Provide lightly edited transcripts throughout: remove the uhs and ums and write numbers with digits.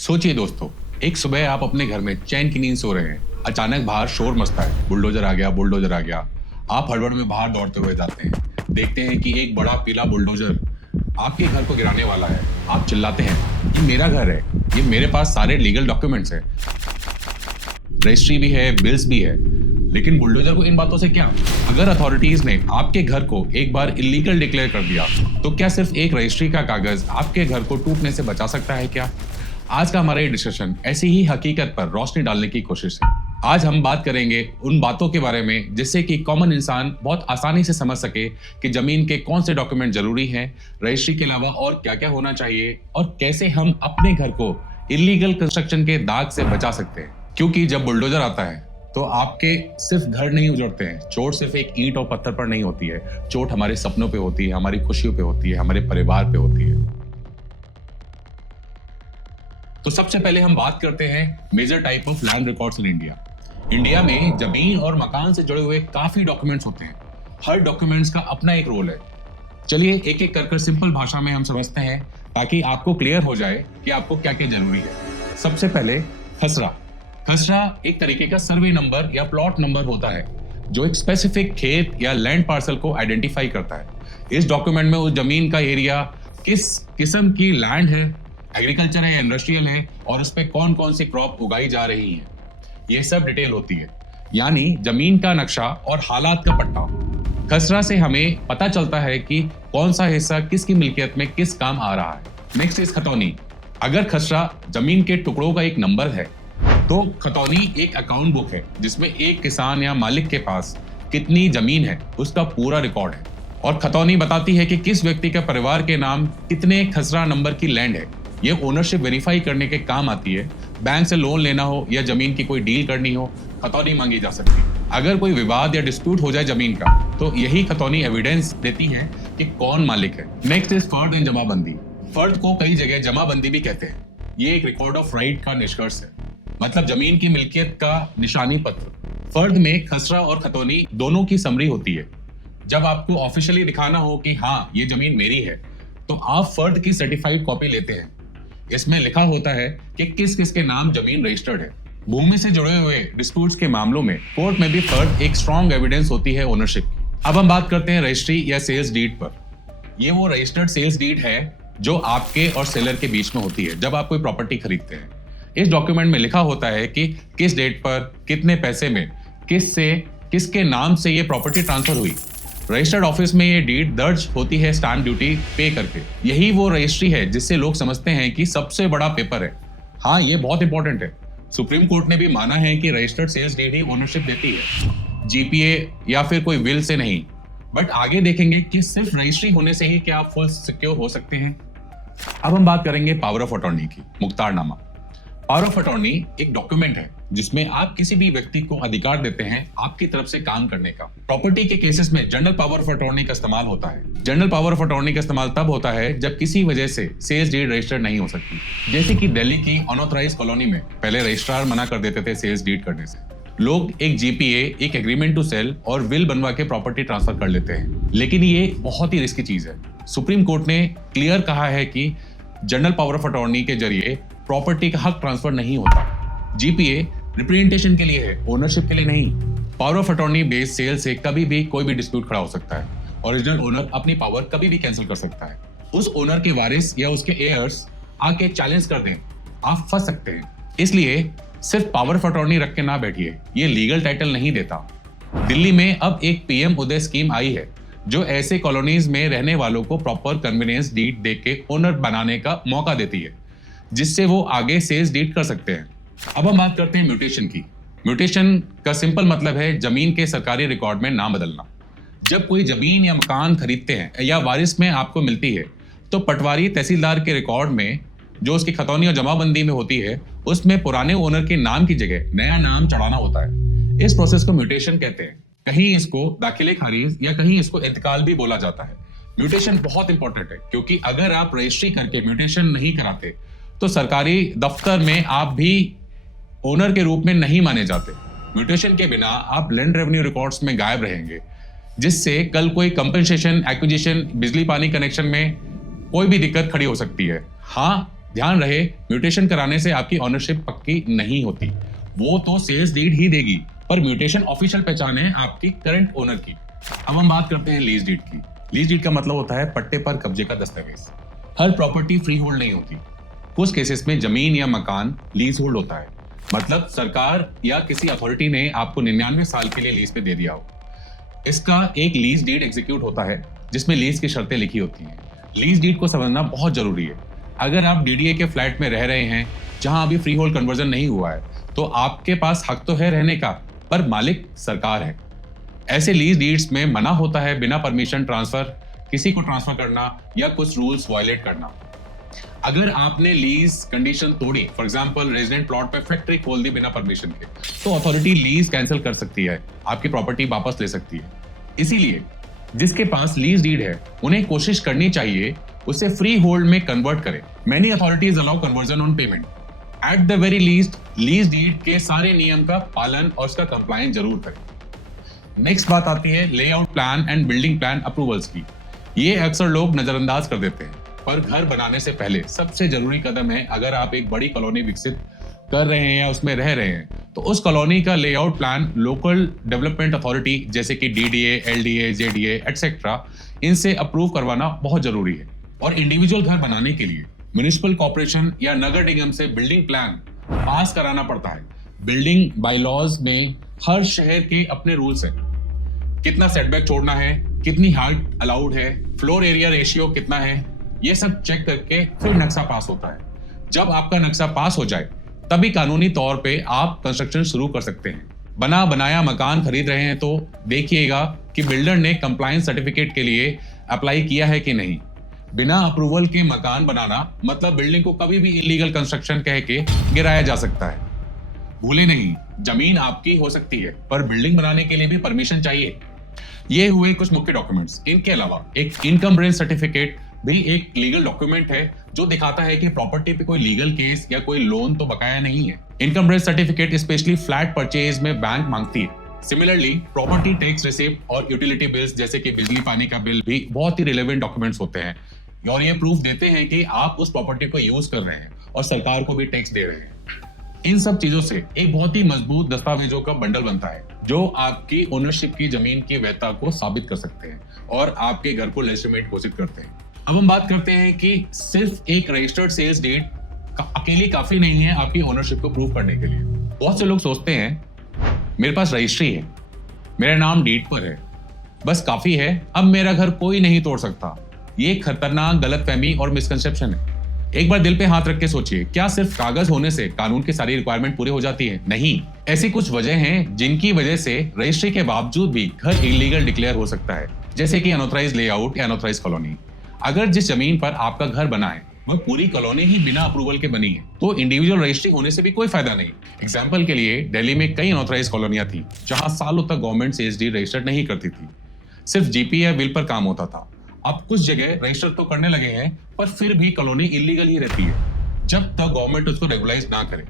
सोचिए दोस्तों, एक सुबह आप अपने घर में चैन की नींद सो रहे हैं। अचानक बाहर शोर मचता है, बुलडोजर आ गया, बुलडोजर आ गया। आप हड़बड़ में बाहर दौड़ते हुए जाते हैं, देखते हैं कि एक बड़ा पीला बुलडोजर आपके घर को गिराने वाला है। आप चिल्लाते हैं, ये मेरा घर है, ये मेरे पास सारे लीगल डॉक्यूमेंट्स हैं, रजिस्ट्री भी है, बिल्स भी है, लेकिन बुलडोजर को इन बातों से क्या? अगर अथॉरिटीज ने आपके घर को एक बार इलीगल डिक्लेयर कर दिया, तो क्या सिर्फ एक रजिस्ट्री का कागज आपके घर को टूटने से बचा सकता है क्या? आज का हमारा ये डिस्कशन ऐसी ही हकीकत पर रोशनी डालने की कोशिश है। आज हम बात करेंगे उन बातों के बारे में जिससे कि कॉमन इंसान बहुत आसानी से समझ सके कि जमीन के कौन से डॉक्यूमेंट जरूरी हैं, रजिस्ट्री के अलावा और क्या क्या होना चाहिए, और कैसे हम अपने घर को इलीगल कंस्ट्रक्शन के दाग से बचा सकते हैं। क्योंकि जब बुलडोजर आता है तो आपके सिर्फ घर नहीं उजड़ते हैं। चोट सिर्फ एक ईंट और पत्थर पर नहीं होती है, चोट हमारे सपनों पे होती है, हमारी खुशियों पे होती है, हमारे परिवार पे होती है। तो सबसे पहले हम बात करते हैं major type of land records in India. India में जमीन और मकान से जुड़े हुए काफी डॉक्यूमेंट्स होते हैं। हर डॉक्यूमेंट्स का अपना एक रोल है। चलिए एक एक कर सिंपल भाषा में हम समझते हैं ताकि आपको क्लियर हो जाए कि आपको क्या क्या जरूरी है। सबसे पहले खसरा। खसरा एक तरीके का सर्वे नंबर या प्लॉट नंबर होता है जो एक स्पेसिफिक खेत या लैंड पार्सल को आइडेंटिफाई करता है। इस डॉक्यूमेंट में उस जमीन का एरिया, किस किस्म की लैंड है, एग्रीकल्चर है या इंडस्ट्रियल है, और उस पर कौन कौन सी क्रॉप उगाई जा रही है, ये सब डिटेल होती है। यानी जमीन का नक्शा और हालात का पट्टा। खसरा से हमें पता चलता है कि कौन सा हिस्सा किसकी मिल्कियत में किस काम आ रहा है। नेक्स्ट इज खतौनी। अगर खसरा जमीन के टुकड़ों का एक नंबर है तो खतौनी एक अकाउंट बुक है जिसमें एक किसान या मालिक के पास कितनी जमीन है उसका पूरा रिकॉर्ड है। और खतौनी बताती है कि किस व्यक्ति का परिवार के नाम कितने खसरा नंबर की लैंड है। ये ओनरशिप वेरीफाई करने के काम आती है। बैंक से लोन लेना हो या जमीन की कोई डील करनी हो, खतौनी मांगी जा सकती है। अगर कोई विवाद या डिस्प्यूट हो जाए जमीन का, तो यही खतौनी एविडेंस देती है कि कौन मालिक है। नेक्स्ट इज फर्द एंड जमाबंदी। फर्द को कई जगह जमाबंदी भी कहते हैं। ये एक रिकॉर्ड ऑफ राइट का निष्कर्ष है, मतलब जमीन की मिल्कियत का निशानी पत्र। फर्द में खसरा और खतौनी दोनों की समरी होती है। जब आपको ऑफिशियली दिखाना हो कि हाँ ये जमीन मेरी है, तो आप फर्द की सर्टिफाइड कॉपी लेते हैं। इसमें लिखा होता है कि किस किस के नाम जमीन रजिस्टर्ड है। भूमि से जुड़े हुए डिस्प्यूट्स के मामलों में कोर्ट में भी फर्द एक स्ट्रॉन्ग एविडेंस होती है ओनरशिप की। अब हम बात करते हैं रजिस्ट्री या सेल्स डीड पर। ये वो रजिस्टर्ड सेल्स डीड है जो आपके और सेलर के बीच में होती है जब आप कोई प्रॉपर्टी खरीदते हैं। इस डॉक्यूमेंट में लिखा होता है कि किस डेट पर कितने पैसे में किसके नाम से ये प्रॉपर्टी ट्रांसफर हुई। रजिस्टर्ड ऑफिस में ये डीड दर्ज होती है स्टैंप ड्यूटी पे करके। यही वो रजिस्ट्री है जिससे लोग समझते हैं कि सबसे बड़ा पेपर है। हाँ, ये बहुत इंपॉर्टेंट है। सुप्रीम कोर्ट ने भी माना है कि रजिस्टर्ड सेल्स डीड ही ओनरशिप देती है, जीपीए या फिर कोई विल से नहीं। बट आगे देखेंगे कि सिर्फ रजिस्ट्री होने से ही क्या आप फुल सिक्योर हो सकते हैं। अब हम बात करेंगे पावर ऑफ अटॉर्नी की। मुख्तारनामा। पावर ऑफ अटॉर्नी एक डॉक्यूमेंट है जिसमें आप किसी भी व्यक्ति को अधिकार देते हैं आपकी तरफ से काम करने का। प्रॉपर्टी के केसेस में जनरल पावर ऑफ अटॉर्नी का इस्तेमाल होता है। जनरल पावर ऑफ अटॉर्नी का इस्तेमाल तब होता है जब किसी वजह से सेल्स डीड रजिस्टर नहीं हो सकती। जैसे कि दिल्ली की अनऑथराइज्ड कॉलोनी में पहले रजिस्ट्रार मना कर देते थे सेल्स डीड करने से। लोग एक जीपीए, एक एग्रीमेंट टू सेल और विल बनवा के प्रॉपर्टी ट्रांसफर कर लेते हैं, लेकिन ये बहुत ही रिस्की चीज है। सुप्रीम कोर्ट ने क्लियर कहा है कि जनरल पावर ऑफ अटॉर्नी के जरिए प्रॉपर्टी का हक ट्रांसफर नहीं होता। जीपीए रिप्रेजेंटेशन के लिए है, ओनरशिप के लिए नहीं। Power of attorney based sale से कभी भी कोई भी डिस्प्यूट खड़ा हो सकता है। ओरिजिनल ओनर अपनी पावर कभी भी कैंसिल कर सकता है। उस ओनर के वारिस या उसके एयर्स आके चैलेंज कर दें, आप फंस सकते हैं। इसलिए सिर्फ पावर ऑफ अटॉर्नी रख के ना बैठिए, ये लीगल टाइटल नहीं देता। दिल्ली में अब एक पीएम उदय स्कीम आई है जो ऐसे कॉलोनीज में रहने वालों को प्रॉपर कन्वीनियंस डीड देके ओनर बनाने का मौका देती है, जिससे वो आगे सेल्स डीड कर सकते हैं। अब हम बात करते हैं म्यूटेशन की। म्यूटेशन का सिंपल मतलब है जमीन के सरकारी रिकॉर्ड में नाम बदलना। जब कोई जमीन या मकान खरीदते हैं या वारिस में आपको मिलती है, तो पटवारी तहसीलदार के रिकॉर्ड में जो उसकी खतौनी और जमाबंदी में होती है, उसमें पुराने ओनर के नाम की जगह नया नाम चढ़ाना होता है। इस प्रोसेस को म्यूटेशन कहते हैं। कहीं इसको दाखिले खारिज या कहीं इसको इंतकाल भी बोला जाता है। म्यूटेशन बहुत इंपॉर्टेंट है क्योंकि अगर आप रजिस्ट्री करके म्यूटेशन नहीं कराते तो सरकारी दफ्तर में आप भी ओनर के रूप में नहीं माने जाते। म्यूटेशन के बिना आप लैंड रेवेन्यू रिकॉर्ड्स में गायब रहेंगे, जिससे कल कोई कंपनसेशन, एक्विजिशन, बिजली पानी कनेक्शन में कोई भी दिक्कत खड़ी हो सकती है। हाँ, ध्यान रहे, म्यूटेशन कराने से आपकी ऑनरशिप पक्की नहीं होती। वो तो सेल्स डीड ही देगी, पर म्यूटेशन ऑफिशियल पहचान है आपकी करंट ओनर की। अब हम बात करते हैं लीज डीड की। लीज डीड का मतलब होता है पट्टे पर कब्जे का दस्तावेज। हर प्रॉपर्टी फ्री होल्ड नहीं होती। कुछ केसेस में जमीन या मकान लीज होल्ड होता है, मतलब सरकार या किसी अथॉरिटी ने आपको 99 साल के लिए लीज पे दे दिया हो। इसका एक लीज डीड एग्जीक्यूट होता है जिसमें लीज की शर्तें लिखी होती हैं। लीज डीड को समझना बहुत जरूरी है। अगर आप डीडीए के फ्लैट में रह रहे हैं जहां अभी फ्री होल्ड कन्वर्जन नहीं हुआ है, तो आपके पास हक तो है रहने का, पर मालिक सरकार है। ऐसे लीज डीड्स में मना होता है बिना परमिशन ट्रांसफर किसी को ट्रांसफर करना या कुछ रूल्स वायलेट करना। अगर आपने लीज कंडीशन तोड़ी, फॉर एग्जांपल रेजिडेंट प्लॉट पे फैक्ट्री खोल दी बिना परमिशन के, तो अथॉरिटी लीज कैंसिल कर सकती है, आपकी प्रॉपर्टी वापस ले सकती है। इसीलिए जिसके पास लीज डीड है उन्हें कोशिश करनी चाहिए उसे फ्री होल्ड में कन्वर्ट करें। Many authorities allow conversion on payment. At the very least lease deed के सारे नियम का पालन और उसका कंप्लायंस जरूर करें। नेक्स्ट बात आती है layout plan and building plan approvals की। ये अक्सर लोग नजरअंदाज कर देते हैं, पर घर बनाने से पहले सबसे जरूरी कदम है, अगर आप एक बड़ी कॉलोनी विकसित कर रहे हैं या उसमें रह रहे हैं, तो उस कॉलोनी का layout plan local development authority जैसे कि डीडीए, एलडीए, जेडीए एटसेट्रा, इनसे अप्रूव करवाना बहुत जरूरी है। और इंडिविजुअल घर बनाने के लिए म्युनिसिपल कॉर्पोरेशन या नगर निगम से बिल्डिंग प्लान पास कराना पड़ता है। बिल्डिंग बायलॉज में हर शहर के अपने रूल्स हैं। कितना सेटबैक छोड़ना है, कितनी हाइट अलाउड है, फ्लोर एरिया रेशियो कितना है, ये सब चेक करके फिर नक्शा पास होता है। जब आपका नक्शा पास हो जाए तभी कानूनी तौर पे आप कंस्ट्रक्शन शुरू कर सकते हैं। बना बनाया मकान खरीद रहे हैं तो देखिएगा कि बिल्डर ने कंप्लायंस सर्टिफिकेट के लिए अप्लाई किया है कि नहीं। बिना अप्रूवल के मकान बनाना मतलब बिल्डिंग को कभी भी इलीगल कंस्ट्रक्शन कह के गिराया जा सकता है। भूले नहीं, जमीन आपकी हो सकती है, पर बिल्डिंग बनाने के लिए भी परमिशन चाहिए। ये हुए कुछ मुख्य डॉक्यूमेंट्स। इनके अलावा एक इनकम रेंज सर्टिफिकेट भी एक लीगल डॉक्यूमेंट है जो दिखाता है कि प्रॉपर्टी पे कोई लीगल केस या कोई लोन तो बकाया नहीं है। Income range certificate specially flat purchase में बैंक मांगती है। सिमिलरली प्रॉपर्टी टैक्स रिसिप्ट और यूटिलिटी बिल्स जैसे कि बिजली पानी का बिल भी बहुत ही रिलेवेंट डॉक्यूमेंट्स होते हैं और ये प्रूफ देते हैं कि आप उस प्रॉपर्टी को यूज कर रहे हैं और सरकार को भी टैक्स दे रहे हैं। इन सब चीजों से एक बहुत ही मजबूत दस्तावेजों का बंडल बनता है जो आपकी ओनरशिप की जमीन की वैधता को साबित कर सकते हैं और आपके घर को लेजिटिमेट घोषित करते हैं। अब हम बात करते हैं कि सिर्फ एक रजिस्टर्ड सेल्स डीड अकेली काफी नहीं है आपकी ओनरशिप को प्रूव करने के लिए। बहुत से लोग सोचते हैं मेरे पास रजिस्ट्री है, मेरा नाम डीड पर है, बस काफी है, अब मेरा घर कोई नहीं तोड़ सकता। ये खतरनाक गलतफहमी और मिसकंसेप्शन है। एक बार दिल पे हाथ रख के सोचिए, क्या सिर्फ कागज होने से कानून की सारी रिक्वायरमेंट पूरी हो जाती है? नहीं, ऐसी कुछ वजह हैं जिनकी वजह से रजिस्ट्री के बावजूद भी घर इलीगल डिक्लेयर हो सकता है, जैसे कि अनऑथराइज्ड लेआउट या अनऑथराइज्ड कॉलोनी। अगर जिस जमीन पर आपका घर बना है वह पूरी कॉलोनी ही बिना अप्रूवल के बनी है, तो इंडिविजुअल रजिस्ट्री होने से भी कोई फायदा नहीं। एग्जाम्पल के लिए दिल्ली में कई अनऑथराइज्ड कॉलोनियां थी जहां सालों तक गवर्नमेंट सीएसडी रजिस्टर्ड नहीं करती थी, सिर्फ जीपी या बिल पर काम होता था। अब कुछ जगह रजिस्टर तो करने लगे हैं, पर फिर भी कॉलोनी इलीगल ही रहती है जब तक गवर्नमेंट उसको रेगुलाइज ना करे।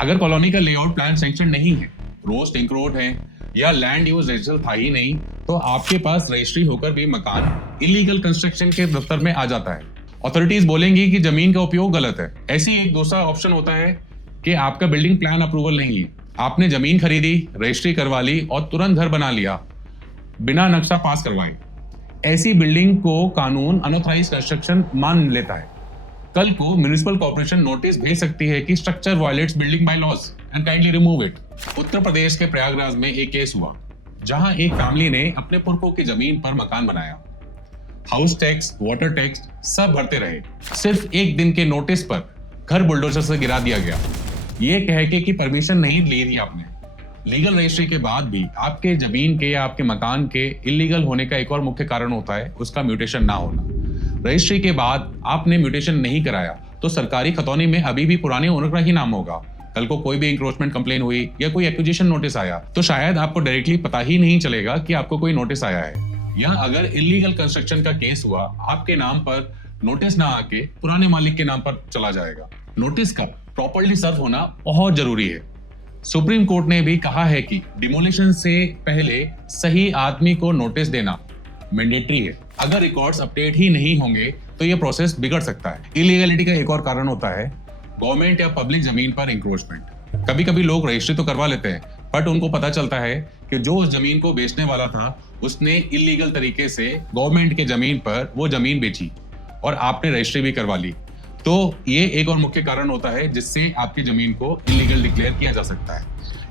अगर कॉलोनी का लेआउट प्लान सैंक्शन नहीं है, रोड लिंक रोड है या लैंड यूज रजिस्टर था ही नहीं, तो आपके पास रजिस्ट्री होकर भी मकान इलीगल कंस्ट्रक्शन के दफ्तर में आ जाता है। अथॉरिटीज बोलेंगी कि जमीन का उपयोग गलत है। ऐसे ही एक दूसरा ऑप्शन होता है कि आपका बिल्डिंग प्लान अप्रूवल नहीं है, आपने जमीन खरीदी, रजिस्ट्री करवा ली और तुरंत घर बना लिया बिना नक्शा पास करवाए। ऐसी बिल्डिंग को कानून अनऑथराइज्ड कंस्ट्रक्शन मान लेता है। कल को म्युनिसिपल कॉर्पोरेशन नोटिस भेज सकती है कि structure violates building bylaws and kindly remove it. Uttar Pradesh के प्रयागराज में एक केस हुआ जहां एक फैमिली ने अपने पुरखों की जमीन पर मकान बनाया। हाउस टैक्स, वाटर टैक्स सब भरते रहे, सिर्फ एक दिन के नोटिस पर घर बुलडोजर से गिरा दिया गया, ये कह के कि परमिशन नहीं ली थी आपने। लीगल रजिस्ट्री के बाद भी आपके जमीन के या आपके मकान के इलीगल होने का एक और मुख्य कारण होता है उसका म्यूटेशन ना होना। रजिस्ट्री के बाद आपने म्यूटेशन नहीं कराया तो सरकारी खतौनी में अभी भी पुराने ओनर का ही नाम होगा। कल को कोई भी इंक्रोचमेंट कंप्लेन हुई या कोई एक्विजिशन नोटिस आया तो शायद आपको डायरेक्टली पता ही नहीं चलेगा कि आपको कोई नोटिस आया है। या अगर इलीगल कंस्ट्रक्शन का केस हुआ, आपके नाम पर नोटिस ना आके पुराने मालिक के नाम पर चला जाएगा। नोटिस का प्रॉपर्ली सर्व होना बहुत जरूरी है। सुप्रीम कोर्ट ने भी कहा है कि डिमोलिशन से पहले सही आदमी को नोटिस देना मैंडेटरी है। अगर रिकॉर्ड्स अपडेट ही नहीं होंगे तो ये प्रोसेस बिगड़ सकता है। इलीगलिटी का एक और कारण होता है गवर्नमेंट या पब्लिक जमीन पर इंक्रोचमेंट। कभी कभी लोग रजिस्ट्री तो करवा लेते हैं, बट उनको पता चलता है कि जो उस जमीन को बेचने वाला था उसने इलीगल तरीके से गवर्नमेंट के जमीन पर वो जमीन बेची और आपने रजिस्ट्री भी करवा ली। तो ये एक और मुख्य कारण होता है जिससे आपकी जमीन को इलीगल डिक्लेयर किया जा सकता है।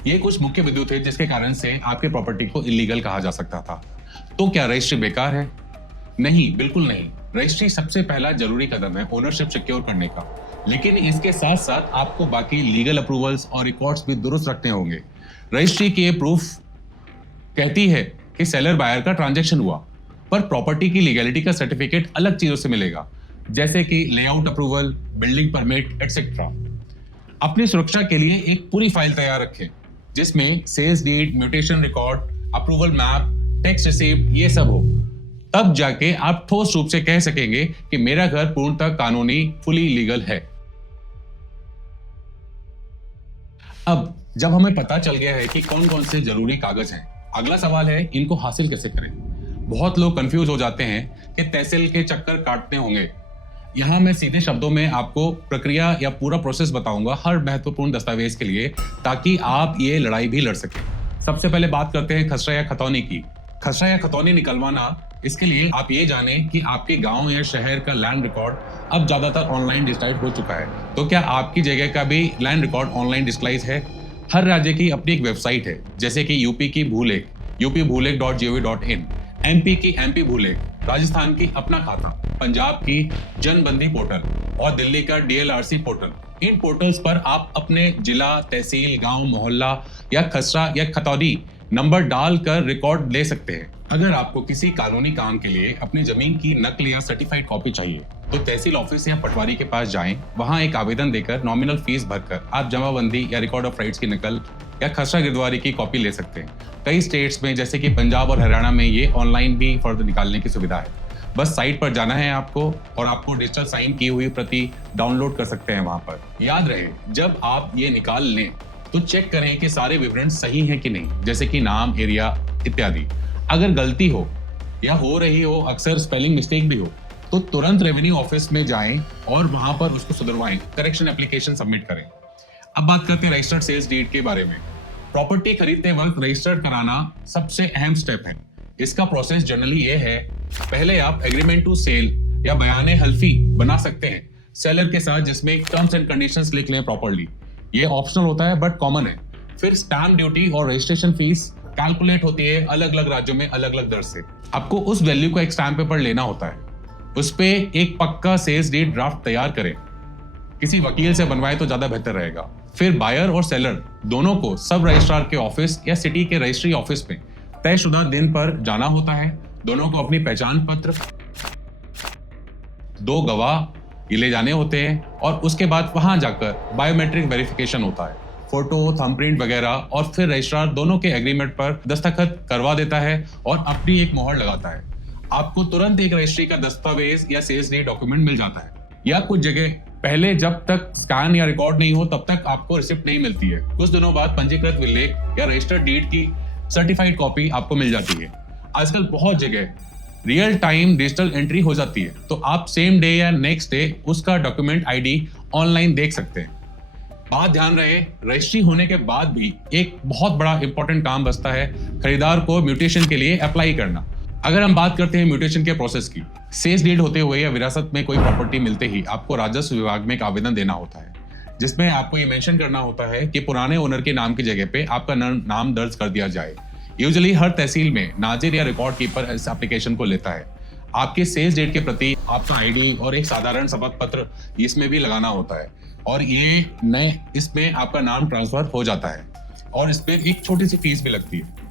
ये कुछ मुख्य बिंदु थे जिसके कारण से आपके प्रॉपर्टी को इलीगल कहा जा सकता था। तो क्या रजिस्ट्री बेकार है? नहीं, बिल्कुल नहीं। रजिस्ट्री सबसे पहला जरूरी कदम है ओनरशिप सिक्योर करने का, लेकिन इसके साथ साथ आपको बाकी लीगल अप्रूवल्स और रिकॉर्ड्स भी दुरुस्त रखने होंगे। रजिस्ट्री की प्रूफ कहती है कि सेलर बायर का ट्रांजैक्शन हुआ, पर प्रॉपर्टी की लीगैलिटी का सर्टिफिकेट अलग चीजों से मिलेगा, जैसे कि layout approval, building permit etcetera. अपनी सुरक्षा के लिए एक पूरी फाइल तैयार रखें जिसमें sales deed, mutation record, approval map, tax receipt ये सब हो। तब जाके आप ठोस रूप से कह सकेंगे कि मेरा घर पूर्णतः कानूनी, फुली लीगल है। अब जब हमें पता चल गया है कि कौन कौन से जरूरी कागज हैं, अगला सवाल है इनको हासिल कैसे करें। बहुत लोग कंफ्यूज हो जाते हैं कि तहसील के चक्कर काटने होंगे। यहाँ मैं सीधे शब्दों में आपको प्रक्रिया या पूरा प्रोसेस बताऊंगा हर महत्वपूर्ण दस्तावेज के लिए, ताकि आप ये लड़ाई भी लड़ सकें। सबसे पहले बात करते हैं खसरा या खतौनी की। खसरा या खतौनी निकलवाना, इसके लिए आप ये जानें कि आपके गांव या शहर का लैंड रिकॉर्ड अब ज्यादातर ऑनलाइन डिजिटाइज हो चुका है। तो क्या आपकी जगह का भी लैंड रिकॉर्ड ऑनलाइन डिजिटाइज है? हर राज्य की अपनी एक वेबसाइट है, जैसे कि यूपी की भूलेख upbhulekh.gov.in, एमपी की एमपी भूलेख, राजस्थान की अपना खाता, पंजाब की जनबंदी पोर्टल और दिल्ली का डीएलआरसी पोर्टल। इन पोर्टल्स पर आप अपने जिला, तहसील, गांव, मोहल्ला या खसरा या खतौनी नंबर डालकर रिकॉर्ड ले सकते हैं। अगर आपको किसी कानूनी काम के लिए अपनी जमीन की नकल या सर्टिफाइड कॉपी चाहिए तो तहसील ऑफिस या पटवारी के पास जाएं। वहां एक आवेदन देकर नॉमिनल फीस भरकर आप जमाबंदी या रिकॉर्ड ऑफ राइट्स की नकल या खसरा गिरदावरी की कॉपी ले सकते हैं। कई स्टेट्स में जैसे कि पंजाब और हरियाणा में ये ऑनलाइन भी फर्द निकालने की सुविधा है। बस साइट पर जाना है आपको और आपको डिजिटल साइन की हुई प्रति डाउनलोड कर सकते हैं वहां पर। याद रहे, जब आप ये निकाल लें तो चेक करें कि सारे विवरण सही हैं कि नहीं, जैसे कि नाम, एरिया इत्यादि। अगर गलती हो या हो रही हो, अक्सर स्पेलिंग मिस्टेक भी हो, तो तुरंत रेवेन्यू ऑफिस में जाएं और वहां पर उसको सुधरवाएं, करेक्शन एप्लीकेशन सबमिट करें। अब बात करते हैं रजिस्टर्ड सेल्स डीड के बारे में। प्रॉपर्टी खरीदते वक्त रजिस्टर्ड कराना सबसे अहम स्टेप है। इसका प्रोसेस जनरली ये है, पहले आप एग्रीमेंट टू सेल या बयाने हल्फी बना सकते हैं सेलर के साथ, जिसमें टर्म्स एंड कंडीशंस लिख लें प्रॉपर्ली। ये ऑप्शनल होता है बट कॉमन है। फिर स्टैम्प ड्यूटी और रजिस्ट्रेशन फीस कैलकुलेट होती है अलग अलग राज्यों में अलग अलग दर से। आपको उस वैल्यू को एक स्टैम्प पेपर लेना होता है, उस पे एक पक्का सेल्स डीड ड्राफ्ट तैयार करें। किसी वकील से बनवाए तो ज्यादा बेहतर रहेगा। फिर बायर और सेलर दोनों को सब रजिस्ट्रार के ऑफिस या सिटी के रजिस्ट्री ऑफिस में तयशुदा दिन पर जाना होता है। दोनों को अपनी पहचान पत्र, 2 गवाह ये ले जाने होते हैं और उसके बाद वहां जाकर बायोमेट्रिक वेरिफिकेशन होता है, फोटो, थंबप्रिंट वगैरह, और फिर रजिस्ट्रार दोनों के एग्रीमेंट पर दस्तखत करवा देता है और अपनी एक मोहर लगाता है। आपको तुरंत एक रजिस्ट्री का दस्तावेज या सेल्स डीड डॉक्यूमेंट मिल जाता है। या कुछ जगह पहले जब तक स्कैन या रिकॉर्ड नहीं हो तब तक आपको रिसिप्ट नहीं मिलती है। कुछ दिनों बाद पंजीकृत विलेख या रजिस्टर्ड डीड की सर्टिफाइड कॉपी आपको मिल जाती है। आजकल बहुत जगह रियल टाइम डिजिटल एंट्री हो जाती है, तो आप सेम डे या नेक्स्ट डे उसका डॉक्यूमेंट आईडी ऑनलाइन देख सकते हैं। बात ध्यान रहे, रजिस्ट्री होने के बाद भी एक बहुत बड़ा इंपॉर्टेंट काम बचता है, खरीदार को म्यूटेशन के लिए अप्लाई करना। अगर हम बात करते हैं म्यूटेशन के प्रोसेस की, सेल्स डीड होते हुए या विरासत में कोई प्रॉपर्टी मिलते ही आपको राजस्व विभाग में एक आवेदन देना होता है, जिसमें आपको ये मेंशन करना होता है कि पुराने ओनर के नाम की जगह पे आपका नाम दर्ज कर दिया जाए। यूजुअली हर तहसील में नाजिर या रिकॉर्ड कीपर इस एप्लीकेशन को लेता है। आपके सेल्स डेट के प्रति आपका आईडी और एक साधारण शपथ पत्र इसमें भी लगाना होता है, और ये नए इसमें आपका नाम ट्रांसफर हो जाता है और इस पर एक छोटी सी फीस भी लगती है।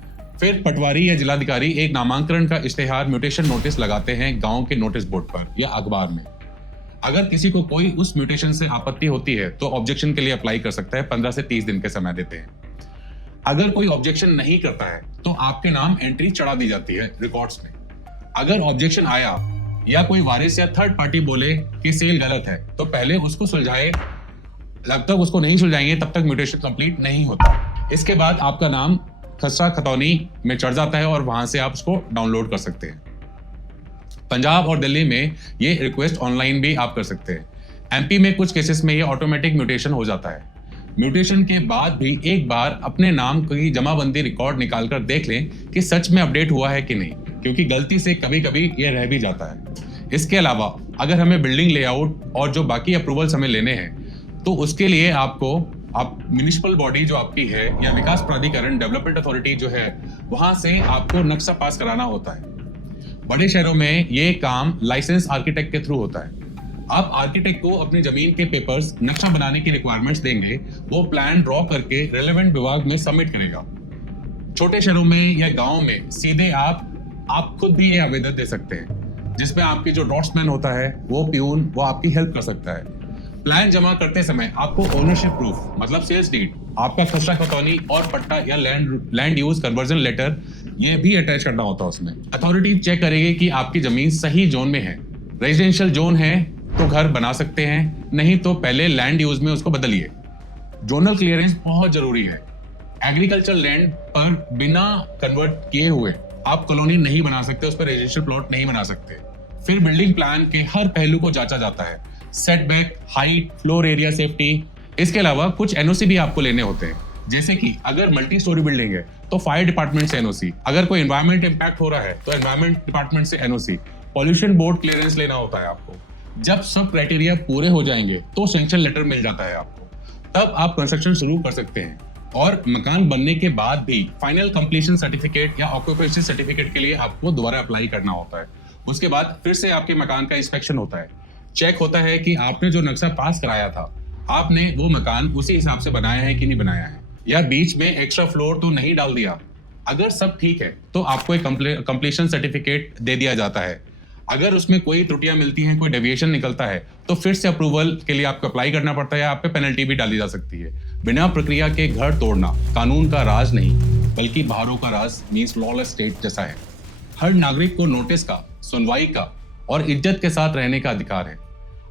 फिर पटवारी या जिलाधिकारी एक नामांकन का इश्तेहार, म्यूटेशन नोटिस लगाते हैं गांव के नोटिस बोर्ड पर या अखबार में। अगर किसी को कोई उस म्यूटेशन से आपत्ति होती है तो ऑब्जेक्शन के लिए अप्लाई कर सकता है। 15 से 30 दिन के समय देते हैं। अगर कोई ऑब्जेक्शन नहीं करता है तो आपके नाम एंट्री चढ़ा दी जाती है रिकॉर्ड्स में। अगर ऑब्जेक्शन आया या कोई वारिस या थर्ड पार्टी बोले कि सेल गलत है तो पहले उसको सुलझाए, जब तक उसको नहीं सुलझाएंगे तब तक म्यूटेशन कंप्लीट नहीं होता। इसके बाद आपका नाम खसरा खतौनी में चढ़ जाता है और वहां से आप उसको डाउनलोड कर सकते हैं। पंजाब और दिल्ली में ये रिक्वेस्ट ऑनलाइन भी आप कर सकते हैं। एमपी में कुछ केसेस में ये ऑटोमेटिक म्यूटेशन हो जाता है। म्यूटेशन के बाद भी एक बार अपने नाम की जमाबंदी रिकॉर्ड निकालकर देख लें कि सच में अपडेट हुआ है कि नहीं, क्योंकि गलती से कभी कभी ये रह भी जाता है। इसके अलावा अगर हमें बिल्डिंग लेआउट और जो बाकी अप्रूवल्स हमें लेने हैं तो उसके लिए आप म्युनिसिपल बॉडी जो आपकी है या विकास प्राधिकरण डेवलपमेंट अथॉरिटी जो है वहां से आपको नक्शा पास कराना होता है। बड़े शहरों में ये काम लाइसेंस आर्किटेक्ट के थ्रू होता है। आप आर्किटेक्ट को अपनी जमीन के पेपर्स नक्शा बनाने की रिक्वायरमेंट्स देंगे, वो प्लान ड्रॉ करके रेलेवेंट विभाग में सबमिट करेगा। छोटे शहरों में या गांव में सीधे आप खुद भी ये आवेदन दे सकते हैं, जिसमें आपकी जो ड्रॉट्समैन होता है वो प्यून वो आपकी हेल्प कर सकता है। प्लान जमा करते समय आपको ओनरशिप प्रूफ मतलब सेल्स डीड, आपका खसरा खतौनी और पट्टा या लैंड यूज कन्वर्जन लेटर ये भी अटैच करना होता है उसमें। अथॉरिटी चेक करेगी कि आपकी जमीन सही जोन में है। रेजिडेंशियल जोन है तो घर बना सकते हैं, नहीं तो पहले लैंड यूज में उसको बदलिए। जोनल क्लियरेंस बहुत जरूरी है। एग्रीकल्चर लैंड पर बिना कन्वर्ट किए हुए आप कॉलोनी नहीं बना सकते, उस पर रेजिडेंशियल प्लॉट नहीं बना सकते। फिर बिल्डिंग प्लान के हर पहलू को जांचा जाता है, setback, height, floor area, safety. इसके अलावा कुछ एनओसी भी आपको लेने होते हैं, जैसे कि अगर मल्टी स्टोरी बिल्डिंग है तो फायर डिपार्टमेंट से एनओसी, अगर कोई एनवायरमेंट इंपैक्ट हो रहा है तो एनवायरमेंट डिपार्टमेंट से एनओसी, पॉल्यूशन बोर्ड क्लियरेंस लेना होता है आपको। जब सब क्राइटेरिया पूरे हो जाएंगे तो सैंक्शन लेटर मिल जाता है आपको, तब आप कंस्ट्रक्शन शुरू कर सकते हैं। और मकान बनने के बाद भी फाइनल कंप्लीशन सर्टिफिकेट या ऑक्यूपेशन सर्टिफिकेट के लिए आपको दोबारा अप्लाई करना होता है। उसके बाद फिर से आपके मकान का इंस्पेक्शन होता है, चेक होता है कि आपने जो नक्शा पास कराया था आपने वो मकान उसी हिसाब से बनाया है कि नहीं बनाया है, या बीच में एक्स्ट्रा फ्लोर तो नहीं डाल दिया। अगर सब ठीक है तो आपको एक कंप्लीशन सर्टिफिकेट दे दिया जाता है। अगर उसमें कोई त्रुटियां मिलती हैं, कोई डेविएशन निकलता है तो फिर से अप्रूवल के लिए आपको अप्लाई करना पड़ता है, आप पे पेनल्टी भी डाली जा सकती है। बिना प्रक्रिया के घर तोड़ना कानून का राज नहीं बल्कि बाहरों का राज मींस लॉलेस स्टेट जैसा है। हर नागरिक को नोटिस का, सुनवाई का और इज्जत के साथ रहने का अधिकार है।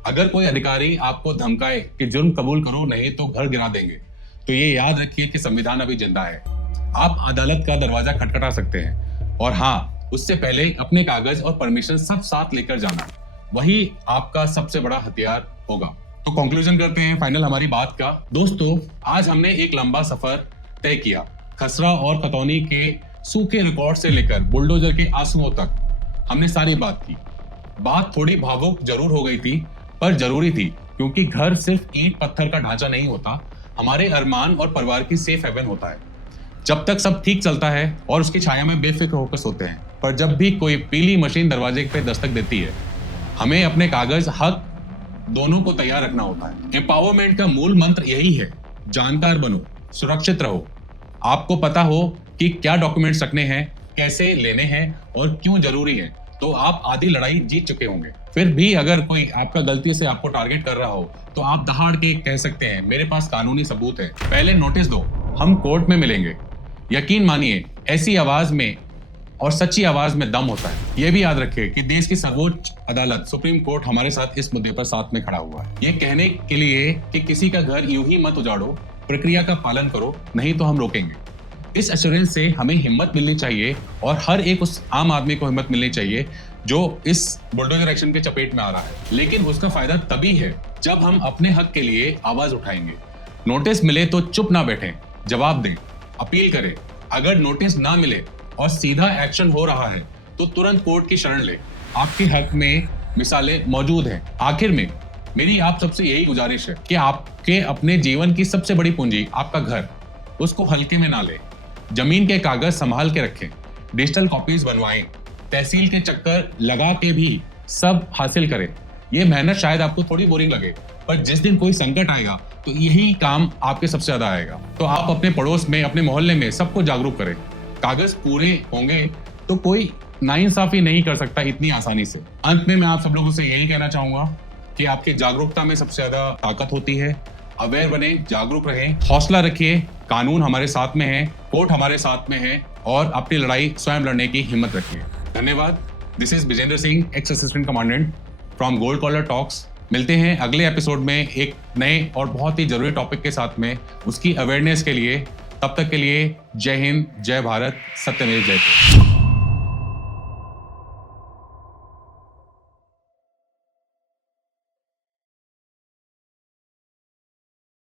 अगर कोई अधिकारी आपको धमकाए कि जुर्म कबूल करो नहीं तो घर गिरा देंगे, तो ये याद रखिए कि संविधान अभी जिंदा है। आप अदालत का दरवाजा खटखटा सकते हैं, और हाँ, उससे पहले अपने कागज और परमिशन सब साथ लेकर जाना, वही आपका सबसे बड़ा हथियार होगा। तो कंक्लूजन करते हैं फाइनल हमारी बात का। दोस्तों, आज हमने एक लंबा सफर तय किया। खसरा और खतौनी के सूखे रिकॉर्ड से लेकर बुलडोजर के आंसुओं तक हमने सारी बात की। बात थोड़ी भावुक जरूर हो गई थी, पर जरूरी थी, क्योंकि घर सिर्फ ईंट पत्थर का ढांचा नहीं होता, हमारे अरमान और परिवार की सेफ हेवन होता है। जब तक सब ठीक चलता है और उसकी छाया में बेफिक्र होकर सोते हैं, पर जब भी कोई पीली मशीन दरवाजे पे दस्तक देती है, हमें अपने कागज, हक दोनों को तैयार रखना होता है। एम्पावरमेंट का मूल मंत्र यही है, जानकार बनो, सुरक्षित रहो। आपको पता हो कि क्या डॉक्यूमेंट्स रखने हैं, कैसे लेने हैं और क्यों जरूरी है, तो आप आधी लड़ाई जीत चुके होंगे। फिर भी अगर कोई आपका गलती से आपको टारगेट कर रहा हो तो आप दहाड़ के कह सकते हैं, मेरे पास कानूनी सबूत है, पहले नोटिस दो, हम कोर्ट में मिलेंगे। यकीन मानिए, ऐसी आवाज में और सच्ची आवाज में दम होता है। यह भी याद रखिए कि देश की सर्वोच्च अदालत सुप्रीम कोर्ट हमारे साथ इस मुद्दे पर साथ में खड़ा हुआ है, ये कहने के लिए कि किसी का घर यूं ही मत उजाड़ो, प्रक्रिया का पालन करो, नहीं तो हम रोकेंगे। इस एश्योरेंस से हमें हिम्मत मिलनी चाहिए, और हर एक उस आम आदमी को हिम्मत मिलनी चाहिए जो इस बुलडोजर एक्शन के चपेट में आ रहा है। लेकिन उसका फायदा तभी है जब हम अपने हक के लिए आवाज उठाएंगे। नोटिस मिले तो चुप ना बैठें, जवाब दें, अपील करें। अगर नोटिस ना मिले और सीधा एक्शन हो रहा है तो तुरंत कोर्ट की शरण ले। आपके हक में मिसालें मौजूद हैं। आखिर में मेरी आप सबसे यही गुजारिश है कि आपके अपने जीवन की सबसे बड़ी पूंजी आपका घर, उसको हल्के में ना ले। जमीन के कागज संभाल के रखें, डिजिटल कॉपीज बनवाएं, तहसील के चक्कर लगा के भी सब हासिल करें। ये मेहनत शायद आपको थोड़ी बोरिंग लगे, पर जिस दिन कोई संकट आएगा तो यही काम आपके सबसे ज्यादा आएगा। तो आप अपने पड़ोस में, अपने मोहल्ले में सबको जागरूक करें। कागज पूरे होंगे तो कोई नाइंसाफी नहीं कर सकता इतनी आसानी से। अंत में मैं आप सब लोगों से यही कहना चाहूंगा कि आपकी जागरूकता में सबसे ज्यादा ताकत होती है। अवेयर बने, जागरूक रहें, हौसला रखिए। कानून हमारे साथ में है, कोर्ट हमारे साथ में है, और अपनी लड़ाई स्वयं लड़ने की हिम्मत रखिए। धन्यवाद। This is Vijendra Singh, ex assistant commandant from Gold Collar Talks. मिलते हैं अगले एपिसोड में एक नए और बहुत ही जरूरी टॉपिक के साथ में, उसकी अवेयरनेस के लिए। तब तक के लिए जय हिंद, जय भारत, सत्यमेव जयते।